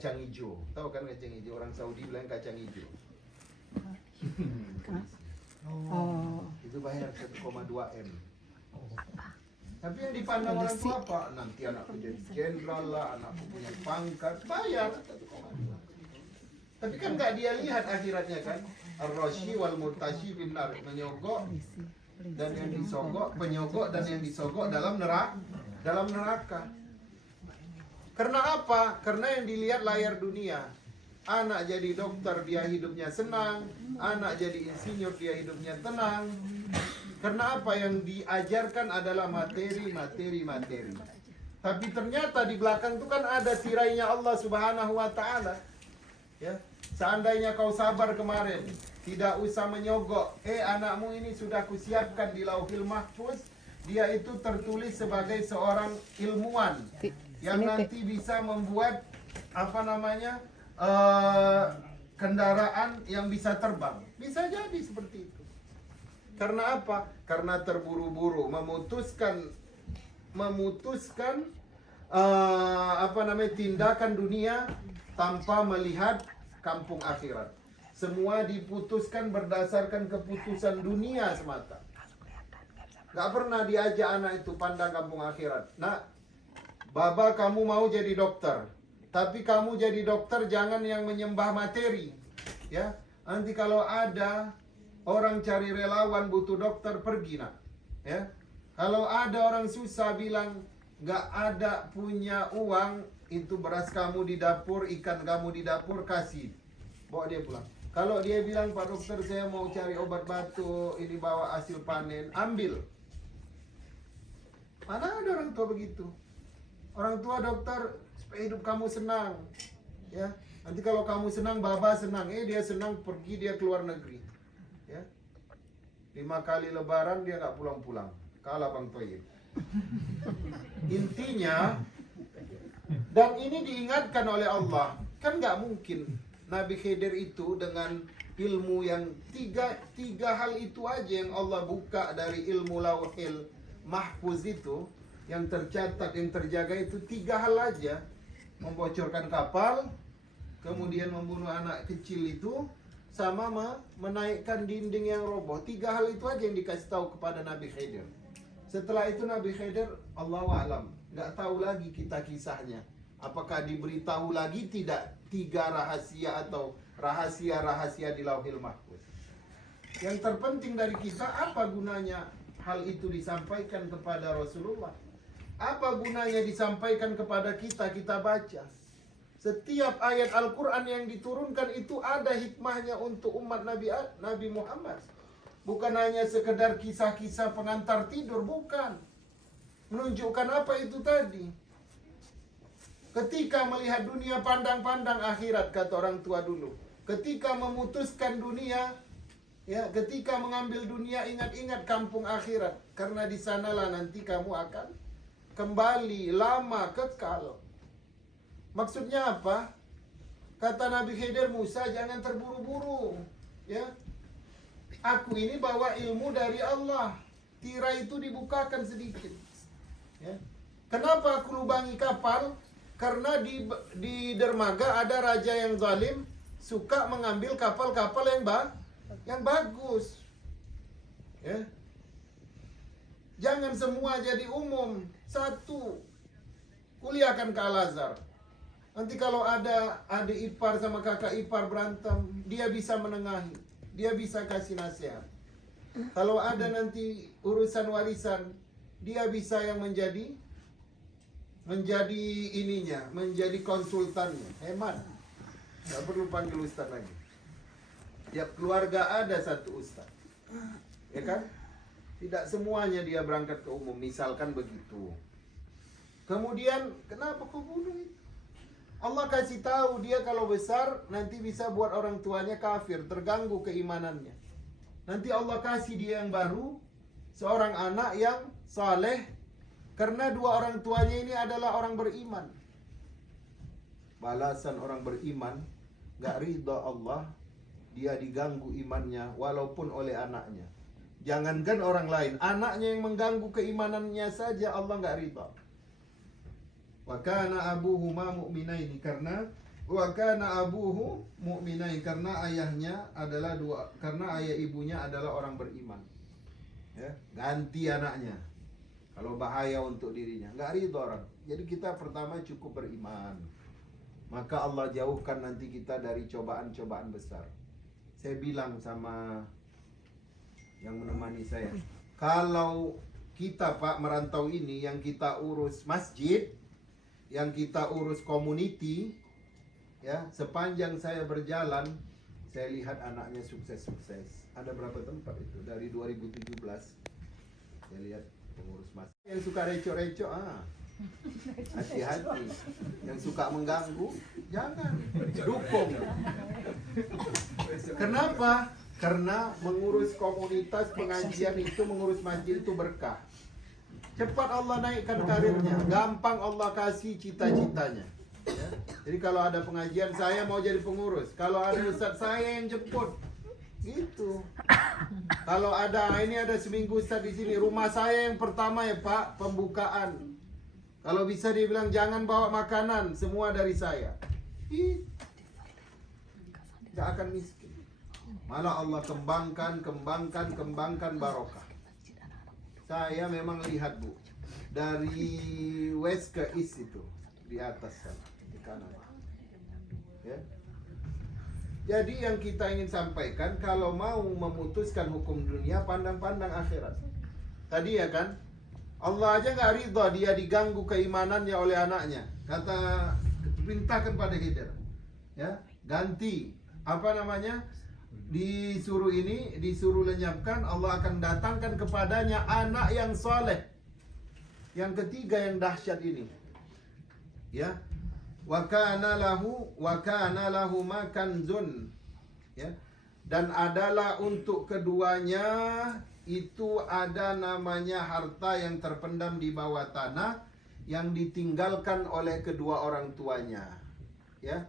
kacang hijau. Tahu kan kacang hijau? Orang Saudi bilang kacang hijau. Itu bayar 1,2 M. Tapi yang dipandang orang tua apa? Nanti anakku jadi jenderal lah, anakku punya pangkat, bayar 1,2. Tapi kan nggak dia lihat akhiratnya kan? Ar-Rashi wal Murtashi binar, menyogok dan yang disogok, penyogok dan yang disogok dalam neraka. Karena apa? Karena yang dilihat layar dunia. Anak jadi dokter, dia hidupnya senang. Anak jadi insinyur, dia hidupnya tenang. Karena apa? Yang diajarkan adalah materi. Tapi ternyata di belakang itu kan ada tirainya Allah Subhanahu wa Ta'ala. Ya, seandainya kau sabar kemarin, tidak usah menyogok. Anakmu ini sudah kusiapkan di Lauhil Mahfuz. Dia itu tertulis sebagai seorang ilmuwan yang nanti bisa membuat kendaraan yang bisa terbang. Bisa jadi seperti itu. Karena apa? Karena terburu-buru memutuskan tindakan dunia tanpa melihat kampung akhirat. Semua diputuskan berdasarkan keputusan dunia semata. Gak pernah diajak anak itu pandang kampung akhirat. Nah, Baba kamu mau jadi dokter, tapi kamu jadi dokter jangan yang menyembah materi. Ya, nanti kalau ada orang cari relawan butuh dokter, pergi nak. Ya, kalau ada orang susah bilang gak ada punya uang, itu beras kamu di dapur, ikan kamu di dapur, kasih, bawa dia pulang. Kalau dia bilang Pak Dokter saya mau cari obat batuk, ini bawa hasil panen, ambil. Mana ada orang tua begitu? Orang tua dokter supaya hidup kamu senang, ya. Nanti kalau kamu senang, Baba senang. Dia senang pergi dia keluar negeri, ya. 5 kali Lebaran dia nggak pulang-pulang, kalah Bang Toyib. Intinya, dan ini diingatkan oleh Allah, kan nggak mungkin Nabi Khidir itu dengan ilmu yang tiga hal itu aja yang Allah buka dari ilmu Lauhil Mahfuz itu, yang tercatat, yang terjaga itu 3 hal aja. Membocorkan kapal, kemudian membunuh anak kecil itu, sama menaikkan dinding yang roboh. 3 hal itu aja yang dikasih tahu kepada Nabi Khidir. Setelah itu Nabi Khidir, Allahu a'lam, nggak tahu lagi kita kisahnya. Apakah diberitahu lagi tidak 3 rahasia atau rahasia-rahasia di Lauhil Mahfuz. Yang terpenting dari kita, apa gunanya hal itu disampaikan kepada Rasulullah? Apa gunanya disampaikan kepada kita, kita baca? Setiap ayat Al-Quran yang diturunkan itu ada hikmahnya untuk umat Nabi Muhammad. Bukan hanya sekedar kisah-kisah pengantar tidur, bukan. Menunjukkan apa itu tadi? Ketika melihat dunia, pandang-pandang akhirat, kata orang tua dulu. Ketika memutuskan dunia, ya, ketika mengambil dunia, ingat-ingat kampung akhirat. Karena di sanalah nanti kamu akan kembali lama, kekal. Maksudnya apa? Kata Nabi Khidir, Musa jangan terburu-buru, ya. Aku ini bawa ilmu dari Allah. Tirai itu dibukakan sedikit, ya. Kenapa aku lubangi kapal? Karena di dermaga ada raja yang zalim, suka mengambil kapal-kapal yang bagus, ya. Jangan semua jadi umum. Satu, kuliahkan ke Al-Azhar. Nanti kalau ada adik ipar sama kakak ipar berantem, dia bisa menengahi, dia bisa kasih nasihat. Kalau ada nanti urusan warisan, dia bisa yang menjadi konsultannya. Hemat, nggak perlu panggil ustaz lagi. Tiap keluarga ada satu ustaz, ya kan? Tidak semuanya dia berangkat ke umum, misalkan begitu. Kemudian, kenapa kau bunuh itu? Allah kasih tahu dia kalau besar nanti bisa buat orang tuanya kafir, terganggu keimanannya. Nanti Allah kasih dia yang baru, seorang anak yang saleh, karena 2 orang tuanya ini adalah orang beriman. Balasan orang beriman, gak ridha Allah, dia diganggu imannya walaupun oleh anaknya. Jangankan orang lain, anaknya yang mengganggu keimanannya saja Allah nggak ridha. Wa kana abuhuma mu'minaini, karena Wa kana abuhu mu'minai, karena ayahnya adalah karena ayah ibunya adalah orang beriman. Ya, ganti anaknya. Kalau bahaya untuk dirinya, nggak ridho orang. Jadi kita pertama cukup beriman. Maka Allah jauhkan nanti kita dari cobaan-cobaan besar. Saya bilang sama yang menemani saya, kalau kita Pak merantau ini, yang kita urus masjid, yang kita urus community, ya, sepanjang saya berjalan, saya lihat anaknya sukses-sukses. Ada berapa tempat itu? Dari 2017 saya lihat pengurus masjid. Yang suka recok-recok, hati-hati. Yang suka mengganggu, jangan, dukung. Kenapa? Karena mengurus komunitas pengajian itu, mengurus masjid itu berkah. Cepat Allah naikkan karirnya, gampang Allah kasih cita-citanya. Ya. Jadi kalau ada pengajian, saya mau jadi pengurus. Kalau ada ustaz, saya yang jemput. Gitu. Kalau ini ada seminggu ustaz di sini, rumah saya yang pertama ya Pak, pembukaan. Kalau bisa dibilang jangan bawa makanan, semua dari saya. Tidak akan miskin. Malah Allah kembangkan barokah. Saya memang lihat Bu, dari west ke east itu, di atas sana, di kanan. Ya. Jadi yang kita ingin sampaikan, kalau mau memutuskan hukum dunia, pandang-pandang akhirat. Tadi ya kan, Allah aja nggak ridha dia diganggu keimanannya oleh anaknya. Kata, perintahkan pada Khidir, ya, ganti disuruh lenyapkan, Allah akan datangkan kepadanya anak yang soleh. Yang ketiga yang dahsyat ini, ya, wa kana lahu ma kanzun, ya, dan adalah untuk keduanya itu ada namanya harta yang terpendam di bawah tanah yang ditinggalkan oleh kedua orang tuanya, ya.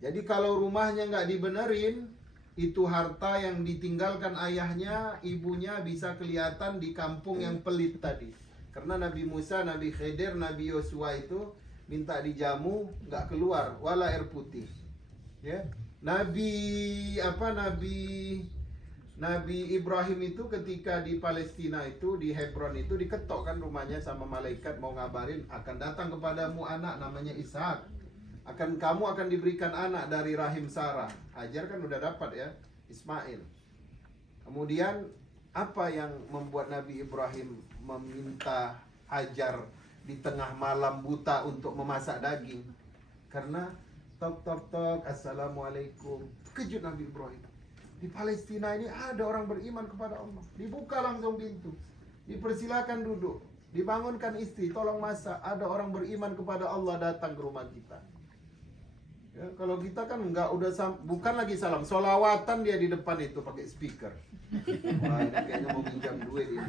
Jadi kalau rumahnya nggak dibenerin, itu harta yang ditinggalkan ayahnya, ibunya bisa kelihatan di kampung yang pelit tadi. Karena Nabi Musa, Nabi Khidir, Nabi Yosua itu minta dijamu, nggak keluar, wala air putih. Ya, Nabi Ibrahim itu ketika di Palestina itu, di Hebron itu, diketok kan rumahnya sama malaikat mau ngabarin akan datang kepadamu anak namanya Ishak. Kamu akan diberikan anak dari rahim Sarah. Hajar kan udah dapat ya, Ismail. Kemudian apa yang membuat Nabi Ibrahim meminta Hajar di tengah malam buta untuk memasak daging? Karena tok tok tok, assalamualaikum. Kejut Nabi Ibrahim. Di Palestina ini ada orang beriman kepada Allah. Dibuka langsung pintu, dipersilakan duduk, dibangunkan istri, tolong masak. Ada orang beriman kepada Allah datang ke rumah kita. Ya, kalau kita kan enggak, bukan lagi salam, solawatan dia di depan itu pakai speaker. Wah, ini kayaknya mau pinjam duit ini.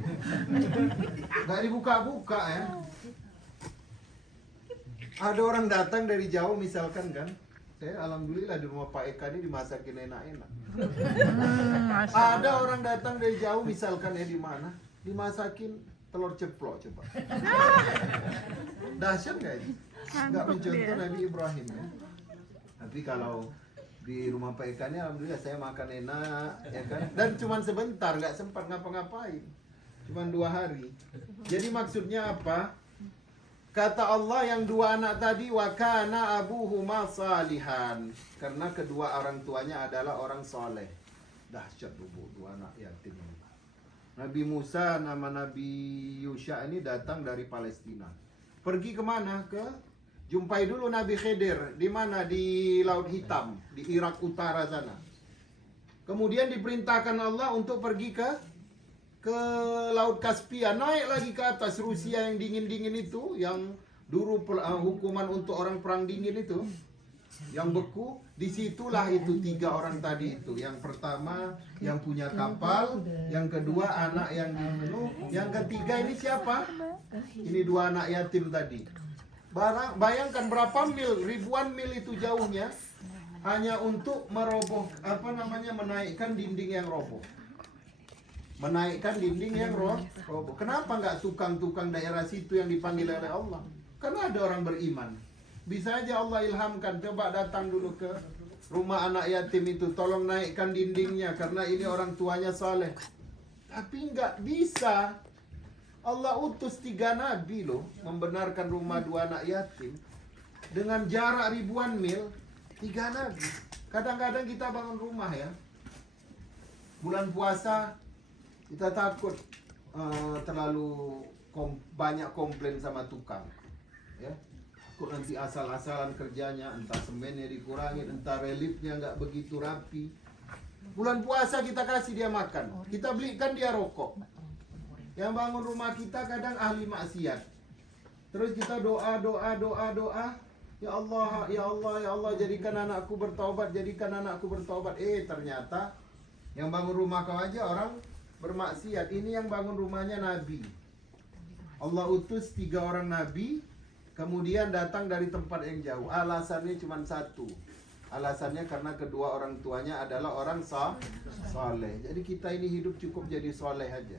Enggak dibuka-buka ya. Ada orang datang dari jauh misalkan kan, saya alhamdulillah di rumah Pak Eka ini dimasakin enak-enak. Ada orang datang dari jauh misalkan ya, di mana, dimasakin telur ceplok coba. Dahsyat nggak ini? Nggak mencontoh Nabi Ibrahim ya. Tapi kalau di rumah Pak Eka ini alhamdulillah saya makan enak, ya kan? Dan cuma sebentar, nggak sempat ngapa-ngapain, cuma 2 hari. Jadi maksudnya apa? Kata Allah yang 2 anak tadi, wa kana abuhuma salihan, karena kedua orang tuanya adalah orang soleh. Dahsyat Bu, 2 anak yatim. Nabi Musa nama Nabi Yusha ini datang dari Palestina. Pergi kemana? Jumpai dulu Nabi Khidir. Di mana? Di Laut Hitam, di Irak Utara sana. Kemudian diperintahkan Allah untuk pergi ke Laut Kaspia. Naik lagi ke atas, Rusia yang dingin-dingin itu, yang dulu hukuman untuk orang perang dingin itu, yang beku. Disitulah itu 3 orang tadi itu. Yang pertama yang punya kapal, yang kedua anak yang dibunuh, yang ketiga ini siapa? Ini 2 anak yatim tadi. Bayangkan berapa mil, ribuan mil itu jauhnya, hanya untuk menaikkan dinding yang roboh. Menaikkan dinding yang roboh. Kenapa nggak tukang-tukang daerah situ yang dipanggil oleh Allah? Karena ada orang beriman. Bisa aja Allah ilhamkan, coba datang dulu ke rumah anak yatim itu, tolong naikkan dindingnya karena ini orang tuanya soleh. Tapi nggak bisa. Allah utus 3 nabi loh membenarkan rumah 2 anak yatim dengan jarak ribuan mil. 3 nabi. Kadang-kadang kita bangun rumah ya, bulan puasa kita takut terlalu banyak komplain sama tukang, ya. Takut nanti asal-asalan kerjanya, entah semennya dikurangin, entah reliefnya nggak begitu rapi. Bulan puasa kita kasih dia makan, kita belikan dia rokok. Yang bangun rumah kita kadang ahli maksiat. Terus kita doa. Ya Allah, ya Allah, ya Allah, jadikan anakku bertaubat, jadikan anakku bertaubat. Ternyata yang bangun rumah kau aja orang bermaksiat. Ini yang bangun rumahnya Nabi. Allah utus 3 orang Nabi, kemudian datang dari tempat yang jauh. Alasannya cuma satu. Alasannya karena kedua orang tuanya adalah orang saleh. Jadi kita ini hidup cukup jadi saleh aja.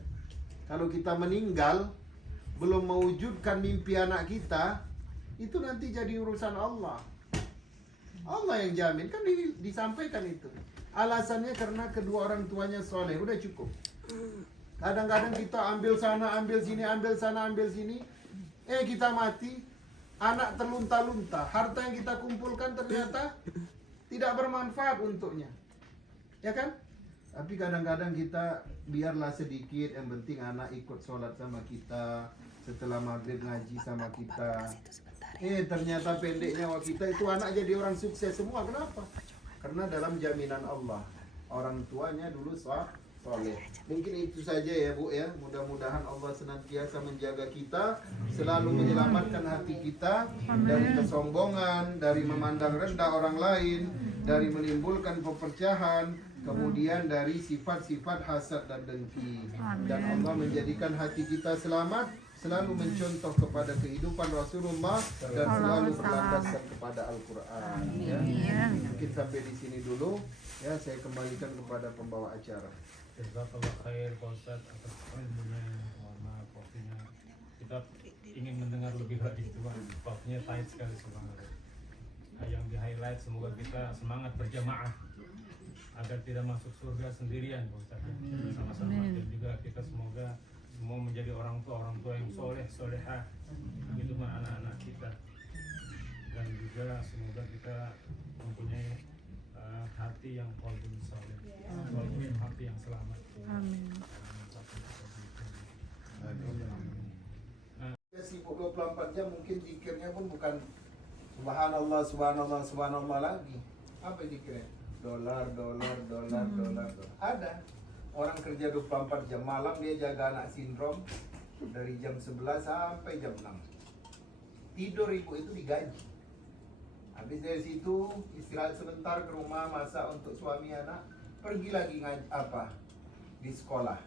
Kalau kita meninggal, belum mewujudkan mimpi anak kita, itu nanti jadi urusan Allah. Allah yang jamin, kan disampaikan itu. Alasannya karena kedua orang tuanya soleh, udah cukup. Kadang-kadang kita ambil sana, ambil sini, ambil sana, ambil sini. Kita mati, anak terlunta-lunta. Harta yang kita kumpulkan ternyata tidak bermanfaat untuknya. Ya kan? Tapi kadang-kadang kita biarlah sedikit, yang penting anak ikut sholat sama kita, setelah maghrib ngaji sama kita. Ternyata pendeknya waktu kita itu anak jadi orang sukses semua. Kenapa? Karena dalam jaminan Allah, orang tuanya dulu soleh. Mungkin itu saja ya Bu ya. Mudah-mudahan Allah senantiasa menjaga kita, selalu menyelamatkan hati kita dari kesombongan, dari memandang rendah orang lain, dari menimbulkan perpecahan, kemudian dari sifat-sifat hasad dan dengki. Dan Allah menjadikan hati kita selamat, selalu mencontoh kepada kehidupan Rasulullah dan selalu berlandaskan kepada Al-Quran. Ya. Mungkin sampai di sini dulu. Ya, saya kembalikan kepada pembawa acara. Jazakallah khair Pak Ustadz atas ilmunya, warna waktunya. Kita ingin mendengar lebih lagi, cuma waktunya tight sekali sebenarnya. Yang di highlight, semoga kita semangat berjamaah agar tidak masuk surga sendirian Pak Ustadz. Sama-sama, dan juga kita semoga semua menjadi orang tua yang soleh, soleha, begitu pun anak-anak kita. Dan juga semoga kita mempunyai hati yang qalbun soleh, hati yang selamat. Amin. Sibuk 24 jam, mungkin zikirnya pun bukan subhanallah, subhanallah, subhanallah lagi. Apa zikirnya? Dolar. Ada orang kerja 24 jam, malam dia jaga anak sindrom dari jam 11 sampai jam 6. Tidur ibu itu digaji. Habis dari situ istirahat sebentar ke rumah, masak untuk suami anak, pergi lagi di sekolah.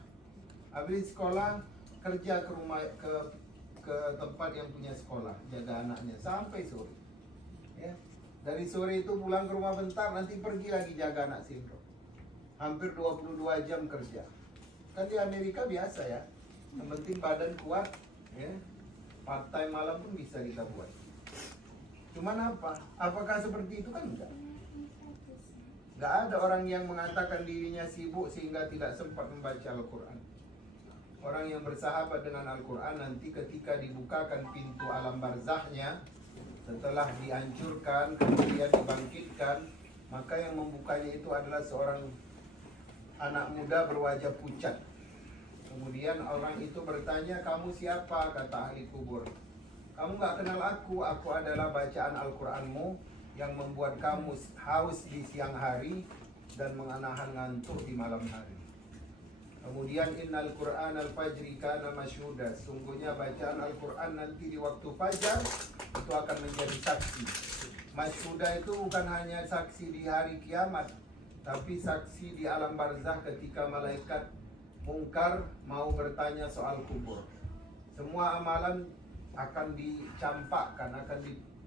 Habis di sekolah kerja ke rumah, ke tempat yang punya sekolah, jaga anaknya sampai sore. Ya. Dari sore itu pulang ke rumah bentar, nanti pergi lagi jaga anak sindrom. Hampir 22 jam kerja. Kan di Amerika biasa ya. Yang penting badan kuat, ya. Part time malam pun bisa kita buat. Cuman apa? Apakah seperti itu? Kan enggak. Enggak ada orang yang mengatakan dirinya sibuk sehingga tidak sempat membaca Al-Quran. Orang yang bersahabat dengan Al-Quran nanti ketika dibukakan pintu alam barzahnya, setelah dihancurkan, kemudian dibangkitkan, maka yang membukanya itu adalah seorang anak muda berwajah pucat. Kemudian orang itu bertanya, kamu siapa? Kata ahli kubur. Kamu gak kenal aku adalah bacaan Al-Quranmu yang membuat kamu haus di siang hari dan menahan ngantuk di malam hari. Kemudian innal Qur'an al-fajri kana masyhuda. Sungguhnya bacaan Al-Quran nanti di waktu fajar itu akan menjadi saksi. Masyhuda itu bukan hanya saksi di hari kiamat, tapi saksi di alam barzah ketika malaikat mungkar mau bertanya soal kubur. Semua amalan akan dicampakkan,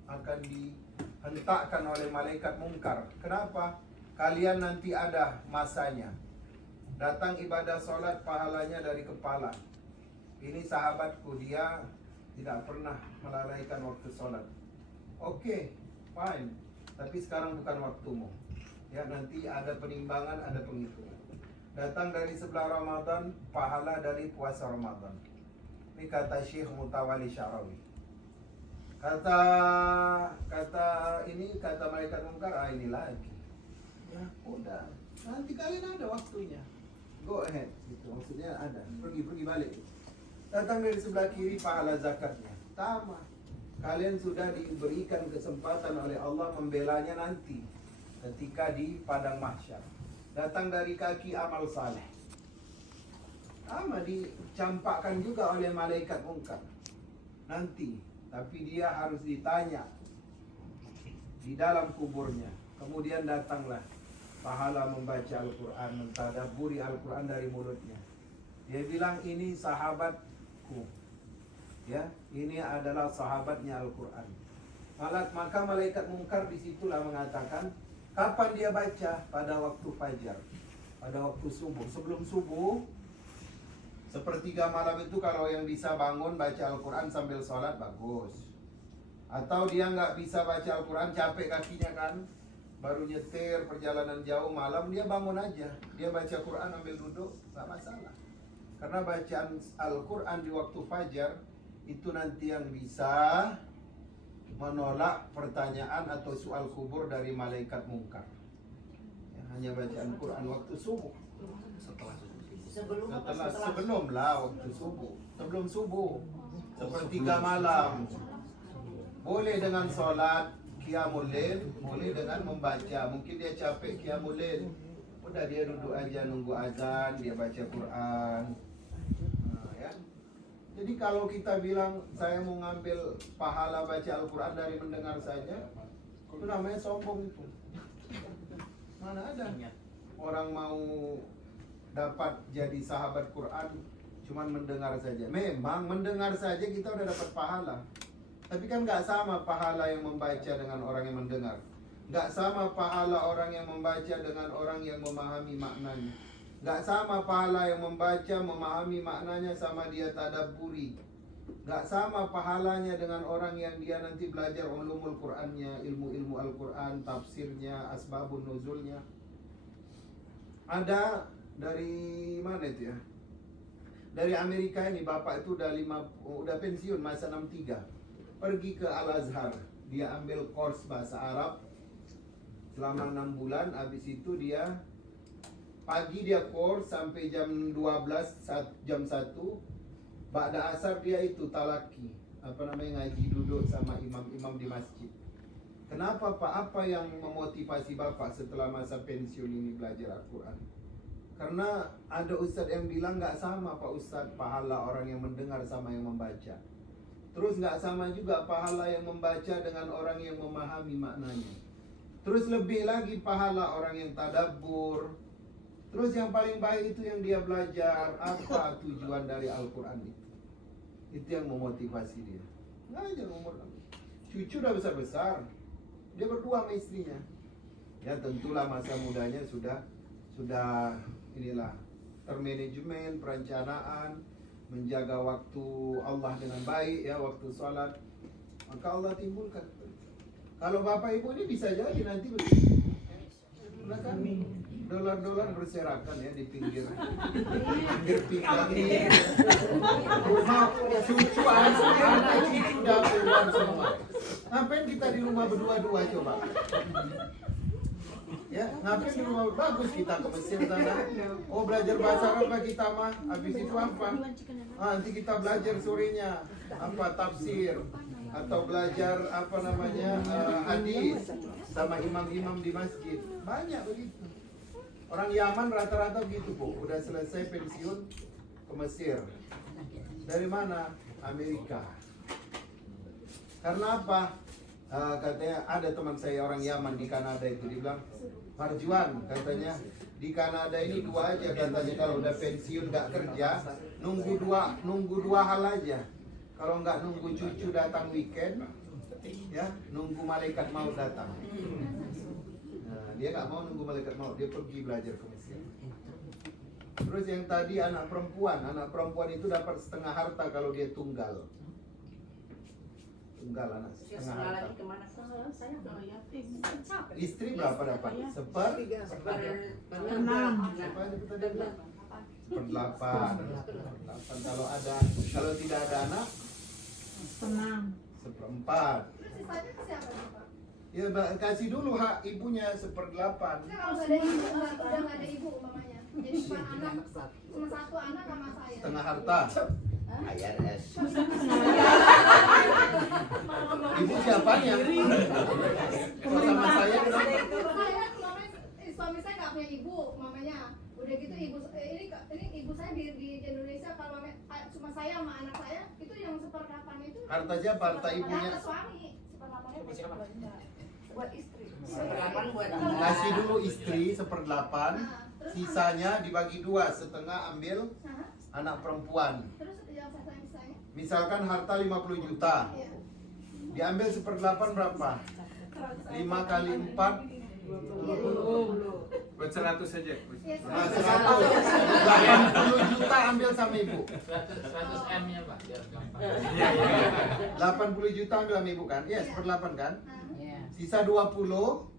akan dihentakkan oleh malaikat mungkar. Kenapa? Kalian nanti ada masanya. Datang ibadah sholat pahalanya dari kepala. Ini sahabatku, dia tidak pernah melalaikan waktu sholat. Oke, fine. Tapi sekarang bukan waktumu. Ya, nanti ada penimbangan, ada penghitungan. Datang dari sebelah Ramadan, pahala dari puasa Ramadan. Ini kata Syekh Mutawali Syarawi. Kata malaikat mungkar, ini lagi. Ya, udah. Nanti kalian ada waktunya. Go ahead. Gitu. Maksudnya ada. Pergi balik. Datang dari sebelah kiri pahala zakatnya. Sama. Kalian sudah diberikan kesempatan oleh Allah membelanya nanti ketika di padang mahsyar. Datang dari kaki amal saleh. Sama dicampakkan juga oleh malaikat mungkar. Nanti, tapi dia harus ditanya di dalam kuburnya. Kemudian datanglah pahala membaca Al-Quran, mentadabburi Al-Quran dari mulutnya. Dia bilang ini sahabatku. Ya, ini adalah sahabatnya Al-Quran. Maka malaikat mungkar disitulah mengatakan, kapan dia baca? Pada waktu fajar, pada waktu subuh. Sebelum subuh, sepertiga malam itu kalau yang bisa bangun baca Al-Quran sambil sholat, bagus. Atau dia nggak bisa baca Al-Quran, capek kakinya kan, baru nyetir perjalanan jauh malam, dia bangun aja. Dia baca Quran sambil duduk, nggak masalah. Karena bacaan Al-Quran di waktu fajar itu nanti yang bisa menolak pertanyaan atau soal kubur dari malaikat mungkar. Ya, hanya bacaan Quran waktu subuh. Sebelum waktu subuh. Sebelum subuh. Sepertiga malam. Boleh dengan sholat qiyamul lail, boleh dengan membaca. Mungkin dia capek qiyamul lail. Udah dia duduk aja nunggu azan, dia baca Quran. Jadi kalau kita bilang saya mau ngambil pahala baca Al-Quran dari mendengar saja, itu namanya sombong itu. Mana ada orang mau dapat jadi sahabat Quran cuman mendengar saja. Memang mendengar saja kita udah dapat pahala. Tapi kan nggak sama pahala yang membaca dengan orang yang mendengar. Nggak sama pahala orang yang membaca dengan orang yang memahami maknanya. Gak sama pahala yang membaca, memahami maknanya sama dia tadabburi. Gak sama pahalanya dengan orang yang dia nanti belajar ulumul Qur'annya, ilmu-ilmu Al-Quran, tafsirnya, asbabun nuzulnya. Ada dari mana itu ya? Dari Amerika ini, bapak itu udah pensiun masa 63. Pergi ke Al-Azhar. Dia ambil course bahasa Arab selama 6 bulan, habis itu dia pagi dia course sampai jam 12, jam 1. Ba'da asar dia itu talaki, ngaji duduk sama imam-imam di masjid. Kenapa Pak? Apa yang memotivasi Bapak setelah masa pensiun ini belajar Al-Quran? Karena ada ustadz yang bilang gak sama Pak Ustadz pahala orang yang mendengar sama yang membaca. Terus gak sama juga pahala yang membaca dengan orang yang memahami maknanya. Terus lebih lagi pahala orang yang tadabbur. Terus yang paling baik itu yang dia belajar apa tujuan dari Al-Quran itu. Itu yang memotivasi dia. Ngajar umur cucu udah besar-besar. Dia berdua sama istrinya. Ya tentulah masa mudanya sudah inilah termanajemen, perencanaan, menjaga waktu Allah dengan baik ya, waktu sholat. Maka Allah timbulkan. Kalau Bapak Ibu ini bisa jadi nanti begitu. Nah kan dolar-dolar berserakan ya di pinggir pinggang ini. Rumah cucu anak itu udah keluar semua. Ngapain kita di rumah berdua-dua coba? Ya, ngapain di rumah? Bagus kita ke Mesir sana. Oh belajar bahasa Arab kita mah. Habis itu apa? Nanti kita belajar sorenya apa tafsir atau belajar hadis sama imam-imam di masjid. Banyak begitu. Orang Yaman rata-rata begitu Bu, udah selesai pensiun ke Mesir. Dari mana? Amerika. Karena apa? Katanya ada teman saya orang Yaman di Kanada itu, dia bilang, Marjuan katanya di Kanada ini dua aja katanya, kalau udah pensiun nggak kerja, nunggu dua hal aja. Kalau nggak nunggu cucu datang weekend, ya nunggu malaikat maut datang. Dia nggak mau nunggu malaikat maut, dia pergi belajar ke Mesir. Terus yang tadi anak perempuan itu dapat setengah harta kalau dia tunggal. tunggal anak setengah Setengah harta. lagi kemana? Saya udah yatim. Istri berapa dapat? Enam. Seperdelapan. Kalau ada, kalau tidak ada anak, Enam. seperempat. Sisanya ke siapa nih, Pak? Ya kasih dulu hak ibunya seperdelapan. Nah, kalau nggak ada ibu, udah nggak ada ibu umpamanya. Jadi cuma anak, cuma satu anak sama saya. Setengah harta. IRS. Ibu siapanya? Kalau sama saya kenapa? Saya mamanya, suami saya nggak punya ibu, mamanya. Udah gitu ini ibu saya di Indonesia, kalau cuma saya sama anak saya itu yang seperdelapan itu. Harta siapa? Harta ibunya. Harta suami. Seperdelapannya buat istri. Seperdelapan buat Kasih dulu istri seperdelapan, sisanya dibagi dua, setengah ambil Nah, anak perempuan. terus yang sisanya? Misalkan harta 50 juta, Iya. diambil seperdelapan berapa? 5 kali 4, Buat 100 saja. Iya, nah 100. 80 juta ambil sama ibu. 100 M nya Pak, biar gampang. 80 juta ambil sama ibu kan? Iya, seperdelapan kan? Nah, Iya. Sisa 20,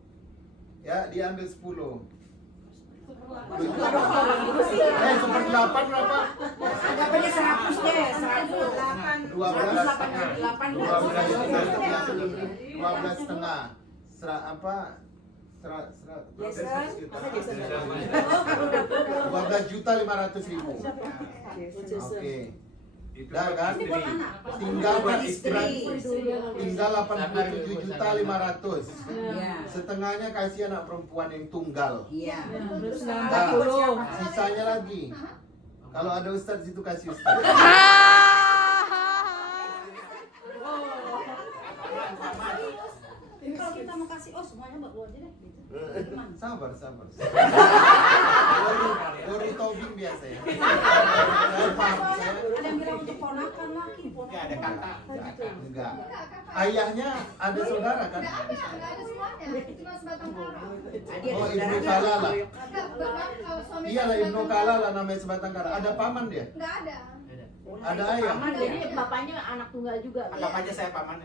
ya diambil 10. Seperdelapan berapa? Anggapannya 100 deh, 100. 12 8 12 setengah. Apa? 12 juta 500 ribu. Oke. Dah kan? Tinggal buat istri. Tinggal 87 juta 500. Iya. Setengahnya kasih anak perempuan yang tunggal. Iya. Nah, sisanya lagi. Kalau ada ustadz itu kasih ustadz. Kalau kita mau kasih, oh semuanya buat lu aja deh. Gitu. Sabar. Baru tobing biasa ya. Saya paham. Ada yang bilang untuk ponakan lagi, Ya ada kakak. Enggak. Ayahnya ada saudara kan? nggak ada semuanya. Cuma sebatang kara. Oh, Ibnu Kalala. Kalau suami Iyalah saya Ibnu sebatang Kalala namanya sebatang kara. Ada paman dia? nggak ada. Ada ayah? Jadi bapaknya anak tunggal juga. Anggap aja saya paman.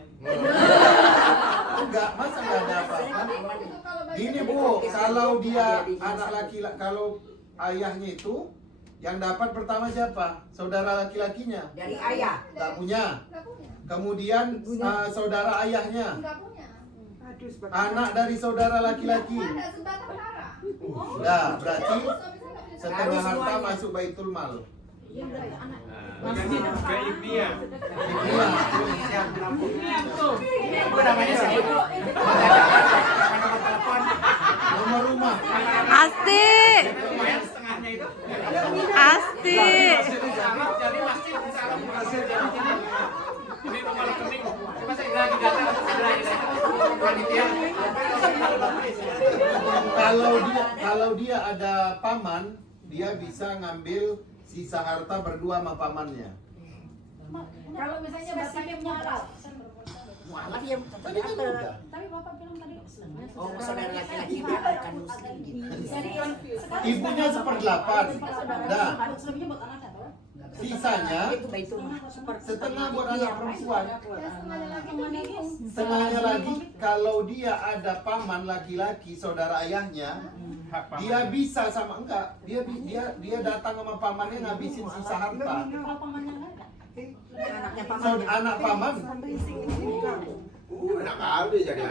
Enggak, masa enggak ada apa-apa? Itu kalau bagi- Gini Bu, kalau dia anak laki-laki, kalau ayahnya itu yang dapat pertama siapa? Saudara laki-lakinya? Dari ayah. Enggak punya. Nggak punya. Kemudian saudara ayahnya, Nggak punya. anak dari saudara laki-laki. Ada sebatang kara. Nah, berarti Suami saya nggak punya setengah harta masuk baitul mal. Iya, berarti anak. Ke Ibnia. Iya. Gue namanya saya. Nomor rumah. Asti, Lumayan setengahnya itu. Asti. Jadi masjid bisa ini nomor rekening. Coba saya lagi data panitia. Kalau dia ada paman, dia bisa ngambil sisa harta berdua sama pamannya. Kalau misalnya bapaknya mualaf. Mualaf yang Tadi kan udah. Tapi bapak bilang tadi setengahnya. Oh, saudara laki-laki dia bukan muslim gitu. Ibunya seperdelapan. Nah, Selebihnya buat anak atau? sisanya Itu baitul setengah buat anak perempuan. Ya setengahnya lagi tuh bingung. Setengahnya lagi kalau dia ada paman laki-laki saudara ayahnya, dia bisa sama enggak? Dia datang sama pamannya ngabisin sisa harta. Kalau pamannya nggak ada. Anaknya paman. Anak paman. Enak kali jadi.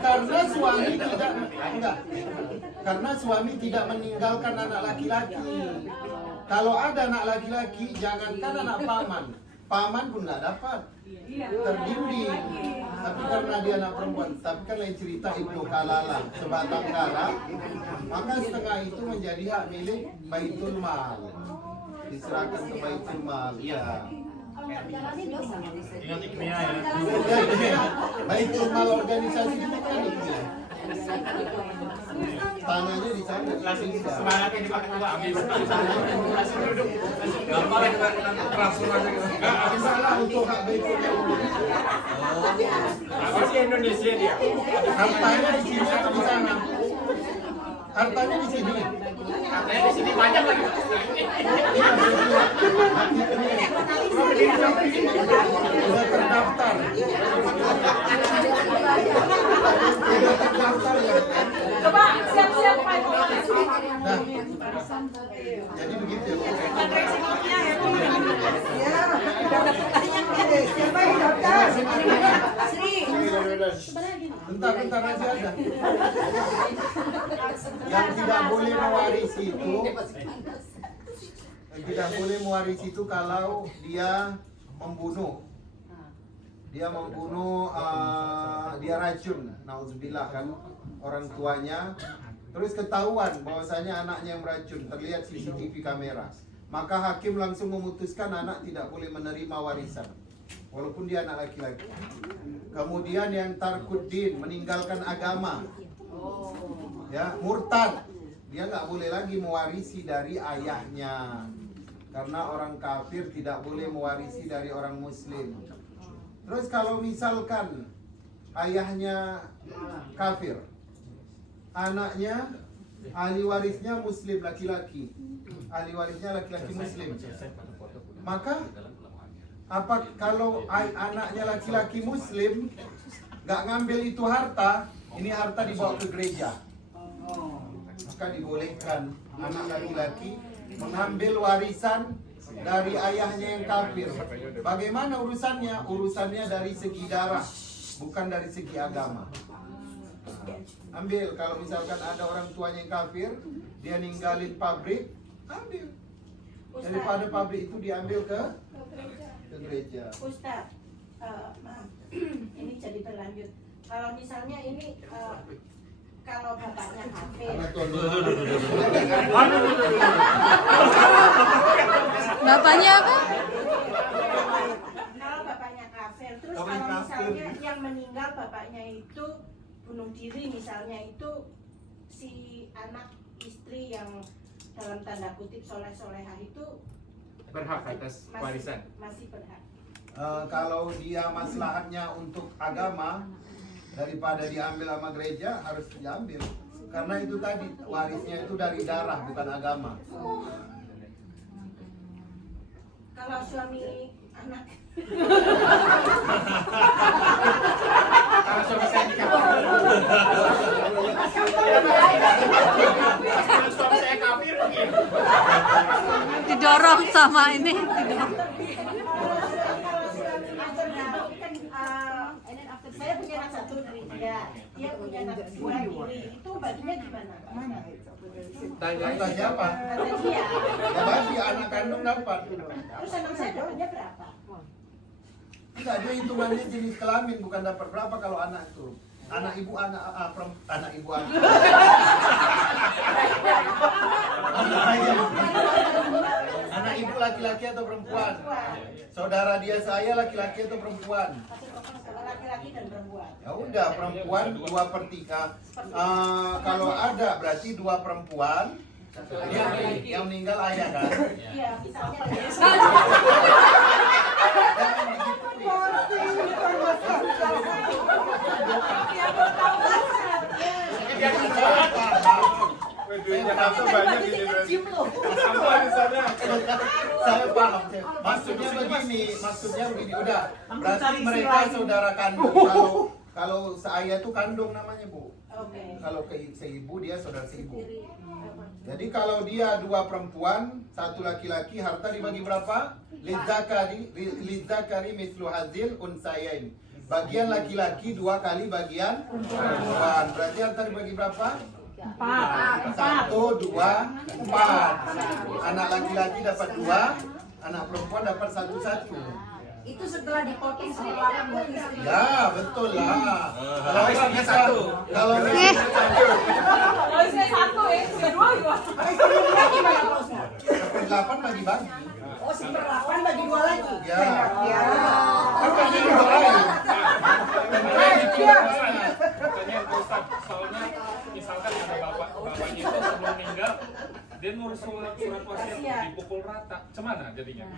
Karena suami tidak enggak. Karena suami tidak meninggalkan anak laki-laki. Kalau ada anak laki-laki, jangankan anak paman, paman pun nggak dapat. Terbimbing. Tapi karena dia anak perempuan, tapi kan lain cerita Ibnu Kalala, sebatang kara, maka setengah itu menjadi hak milik Baitul Mal. Diserahkan ke Baitul Mal. Ya. Ingat Ibnia ya. Baitul Mal organisasi itu kan itu. Tanahnya di sana. Semangat ini Pak Ketua habis. Langsung duduk. Gampang transformasi. Nggak salah untuk hak Baitul Mal. Apa sih Indonesia dia? Hartanya di sini atau di sana? Hartanya di sini. Katanya di sini banyak lagi. Sudah terdaftar. Sudah terdaftar ya. Coba siap-siap Pak. Nah, jadi begitu ya. Bentar nanti ada. Yang tidak boleh mewarisi itu, kalau dia membunuh. Dia racun, nauzubillah kan orang tuanya. Terus ketahuan bahwasanya anaknya yang meracun, terlihat CCTV kamera. Maka hakim langsung memutuskan anak tidak boleh menerima warisan, walaupun dia anak laki-laki. Kemudian yang tarkuddin, meninggalkan agama, ya murtad, dia nggak boleh lagi mewarisi dari ayahnya, karena orang kafir tidak boleh mewarisi dari orang muslim. Terus kalau misalkan ayahnya kafir, anaknya ahli warisnya muslim laki-laki, ahli warisnya laki-laki muslim, maka apa kalau anaknya laki-laki muslim nggak ngambil itu harta, ini harta dibawa ke gereja, maka dibolehkan anak laki-laki mengambil warisan dari ayahnya yang kafir. Bagaimana urusannya? Urusannya dari segi darah, bukan dari segi agama. Ambil, kalau misalkan ada orang tuanya yang kafir, dia ninggalin pabrik, ambil. Daripada pabrik itu diambil ke gereja. Ustaz, maaf, ini jadi berlanjut. Kalau misalnya ini kalau bapaknya kafir, Bapaknya apa? kalau bapaknya kafir, terus kalau misalnya yang meninggal bapaknya itu bunuh diri misalnya, itu si anak istri yang dalam tanda kutip soleh-solehah itu Berhak atas warisan. masih berhak. Kalau dia maslahatnya untuk agama, daripada diambil sama gereja, harus diambil. Karena itu tadi, warisnya itu dari darah, bukan agama. Kalau suami anak Kalau suami saya nikah. Kalau suami saya kafir mungkin. Didorong sama ini. Saya punya anak satu dia punya anak dua diri, itu baginya gimana? Kata siapa? Kata dia. Ya bagi anak kandung dapat. Terus anak saya dapatnya berapa? Enggak, dia hitungannya jenis kelamin, bukan dapat berapa kalau anak itu. Anak ibu, anak ibu, anak ayah. Anak ibu laki-laki atau perempuan? Saudara dia saya laki-laki atau perempuan? Laki-laki dan perempuan. Ya udah, perempuan 2/3. Kalau ada berarti 2 perempuan. Yang meninggal ayah kan? Iya, misalnya Saya paham. Maksudnya begini, udah. Berarti mereka saudara kandung. Kalau seayah itu kandung namanya, Bu. Kalau seibu dia saudara seibu. Jadi kalau dia 2 perempuan, 1 laki-laki, harta dibagi berapa? Lidzakari mislu hadzil unsayain. Bagian laki-laki 2 kali bagian perempuan. Berarti harta dibagi berapa? 4. 1, 2, 4. Anak laki-laki dapat 2, anak perempuan dapat 1. Itu setelah dipotong setelah buat istri. Ya, betul lah. Kalau istrinya 1. Kalau Kalau saya satu ya, kedua gimana? Istrinya gimana Pak Ustaz? 8 bagi-bagi. Oh, 1/8 bagi 2 lagi. Ya. Ya. Kan bagi 2 lain. Pertanyaan Pak Ustaz, soalnya misalkan ada bapaknya itu sebelum meninggal, dia nulis surat wasiat dipukul rata, cemana jadinya?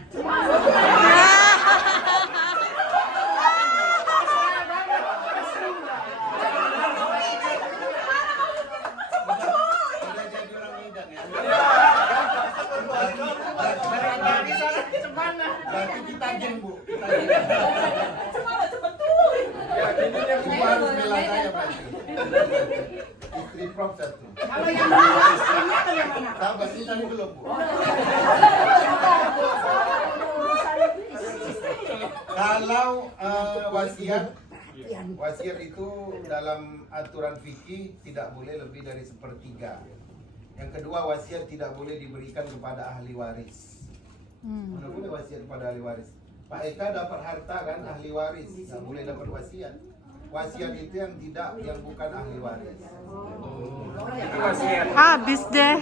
Istrinya bagaimana? Sabar, ini tadi belum, Bu. Kalau wasiat itu dalam aturan fikih tidak boleh lebih dari 1/3. Yang kedua, wasiat tidak boleh diberikan kepada ahli waris. Mana boleh wasiat kepada ahli waris? Pak Eka dapat harta kan, ahli waris, nggak boleh dapat wasiat. Wasiat itu yang bukan ahli waris. Habis deh.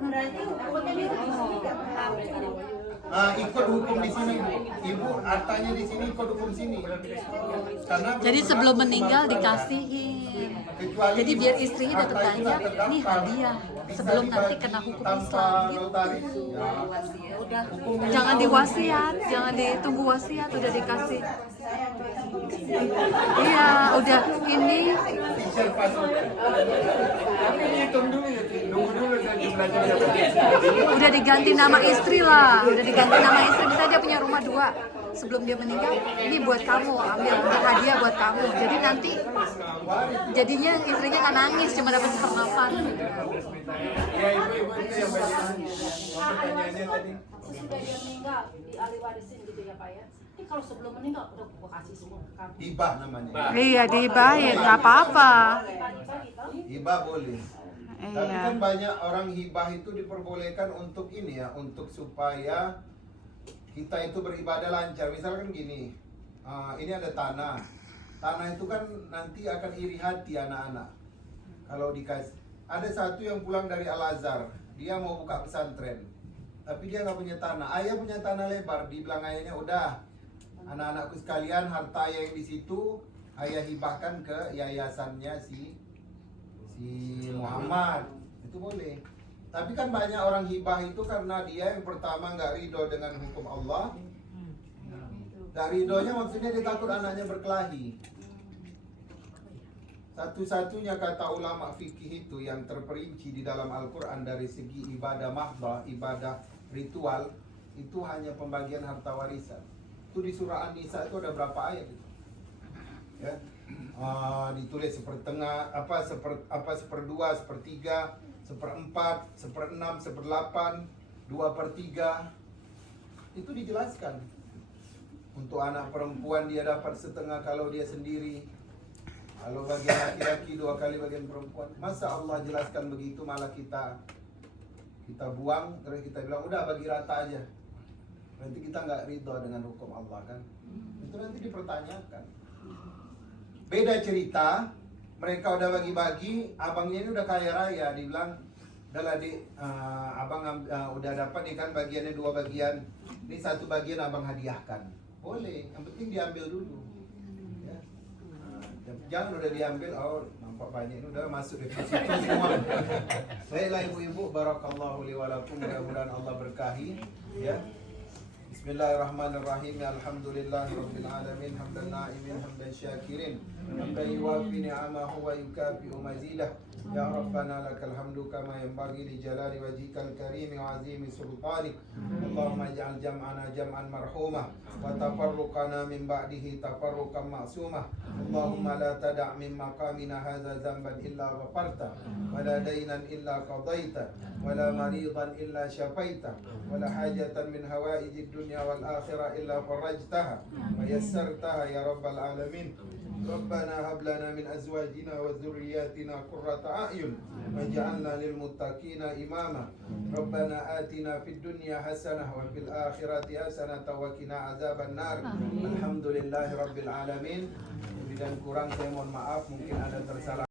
Berarti hukumnya dia di sini nggak berlaku. Ikut hukum di sini, Ibu. Hartanya di sini ikut hukum sini. Karena Jadi sebelum meninggal dikasihin. kecuali Jadi biar istrinya dapat harta itu banyak, tak terdaftar, nih hadiah. bisa Sebelum nanti dibagi kena hukum tanpa Islam gitu. notaris. Ya. Jangan diwasiat, jangan ditunggu wasiat, udah dikasih. Iya, udah ini Teacher pasal. Tapi hitung dulu ya, nunggu dulu saya jumlahnya berapa. udah diganti nama istri lah, udah diganti nama istri. Misalnya dia punya rumah 2, sebelum dia meninggal, ini buat kamu, ambil hadiah buat kamu. Jadi nanti jadinya istrinya nggak nangis, cuma dapat 1/8. Ya ibu-ibu itu yang banyak pertanyaannya tadi. Sesudah dia meninggal di ahli warisin gitu ya Pak ya. Ini kalau sebelum meninggal udah gua kasih semua ke kamu. Hibah namanya. Iya, dihibahin, nggak apa-apa. Hibah boleh. Tapi Iya. kan banyak orang hibah itu diperbolehkan untuk ini ya, untuk supaya kita itu beribadah lancar. Misalkan gini, ini ada tanah. Tanah itu kan nanti akan iri hati anak-anak. Kalau dikasih, ada satu yang pulang dari Al-Azhar, dia mau buka pesantren, tapi dia nggak punya tanah. Ayah punya tanah lebar, dibilang ayahnya udah, anak-anakku sekalian, harta yang di situ ayah hibahkan ke yayasannya si Muhammad, itu boleh. Tapi kan banyak orang hibah itu karena dia yang pertama nggak ridho dengan hukum Allah. Nggak ridhonya maksudnya dia takut anaknya berkelahi. Satu-satunya kata ulama fikih itu yang terperinci di dalam Al-Quran dari segi ibadah mahdah, ibadah ritual, itu hanya pembagian harta warisan. Itu di surah An-Nisa itu ada berapa ayat itu? Ya. Ditulis sepertengah, seperdua, sepertiga, 1/4, 1/6, 1/8, 2/3. Itu dijelaskan. Untuk anak perempuan dia dapat setengah kalau dia sendiri. Kalau bagian laki-laki 2 kali bagian perempuan. Masa Allah jelaskan begitu malah kita buang, terus kita bilang udah bagi rata aja. Nanti kita nggak ridho dengan hukum Allah kan. Itu nanti dipertanyakan. Beda cerita, mereka udah bagi-bagi, abangnya ini udah kaya raya, dibilang udahlah dik, abang udah dapat nih kan bagiannya 2 bagian, ini 1 bagian abang hadiahkan. Boleh, yang penting diambil dulu. Ya. Jangan udah diambil, oh nampak banyak ini udah masuk deposito semua. Baiklah ibu-ibu, barakallahu li wa lakum, mudah-mudahan Allah berkahi. Ya. Bismillahirrahmanirrahim. Alhamdulillahirabbil alamin, hamdan na'imin, hamdan syakirin, hamdan yuwafi ni'amahu wa yukafi'u mazidah. Ya Rabbana lakal hamdu kama yanbaghi li jalali wajhikal karim wa azimi sultanik. Allahumma ij'al jam'ana jam'an marhumah wa tafarruqana min ba'dihi tafarruqan ma'sumah. Allahumma la tada' min maqamina hadza dhanban illa ghafarta wa la daynan illa qadaita wa la maridan illa syafaita wa la hajatan min hawaijid dunya wal akhirah illa farajtaha wa yassartaha ya rabbal alamin. Rabbana hab lana min azwajina wa dhurriyyatina qurrata a'yun waj'alna lil muttaqina imama. Rabbana atina fid dunya hasanah wa fil akhirati hasanah wa qina azaban nar. Alhamdulillahi rabbil alamin. Lebih dan kurang saya mohon maaf, mungkin ada tersalah